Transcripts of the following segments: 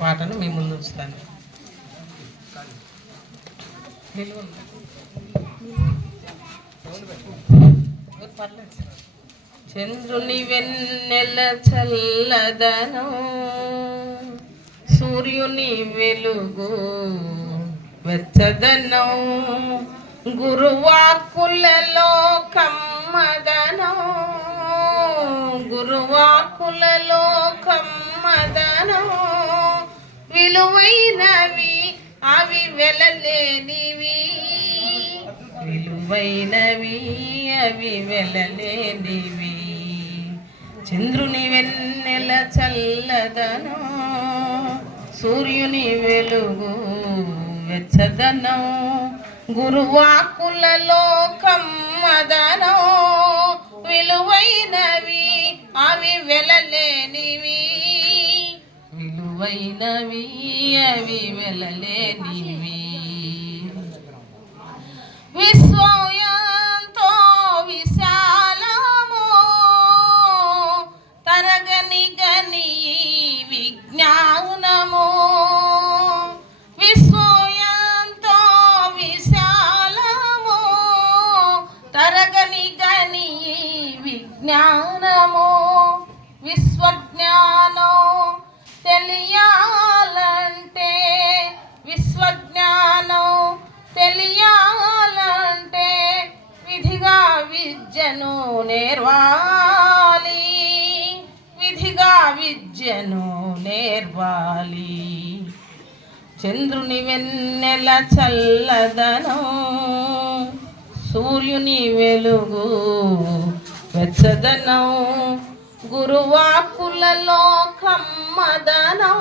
పాటను మీ ముందు ఉంచుతాను. చంద్రుని వెన్నెల చల్లదనం సూర్యుని వెలుగు వెచ్చదనం గురువాకులలో కమ్మదనం గురువాకులలో కమ్మదనం. విలువైనవి అవి వెలలేనివి. విలువైనవి అవి వెలలేనివి. చంద్రుని వెన్నెల చల్లదను సూర్యుని వెలుగు వెచ్చదనం. గురువాకులలో కమ్మదనం విలువైనవి అవి వెలలేనివి. విలువైనవి అవి వెలలేనివి. విశ్వయంతో విశాలము తరగని గని విజ్ఞానము. విశ్వయంతో విశాలము తరగని గని విజ్ఞానము. విశ్వజ్ఞానం తెలియాలంటే విశ్వజ్ఞానం తెలియాలంటే విధిగా విద్యను నేర్వాలి. విధిగా విద్యను నేర్వాలి. చంద్రుని వెన్నెల చల్లదనం సూర్యుని వెలుగు వెచ్చదనం గురువాకులలో కమ్మదనం.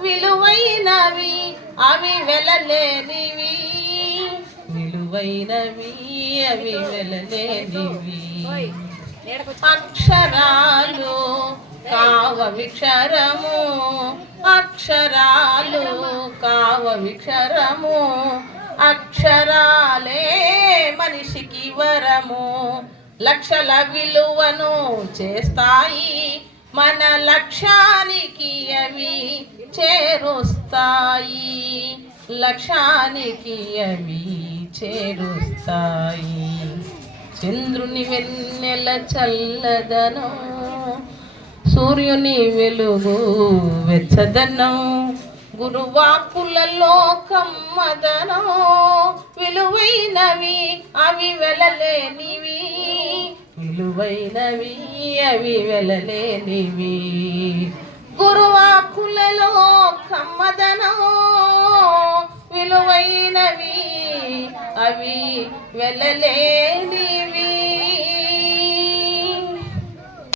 విలువైనవి అవి వెలలేనివి. విలువైనవి అవి వెలలేనివి. అక్షరాలు కావ విక్షరము అక్షరాలు కావ విక్షరము అక్షరాలే మనిషికి వరము. లక్షల విలువను చేస్తాయి. మన లక్ష్యానికి అవి చేరుస్తాయి. లక్ష్యానికి అవి చేరుస్తాయి. చంద్రుని వెన్నెల చల్లదనం సూర్యుని వెలుగు వెచ్చదనం గురువాకులలో కమ్మదనం విలువైనవి అవి వెలలేనివి. విలువైనవి అవి వెలలేనివి. గురువాకులలో కమ్మదనం విలువైనవి అవి వెలలేని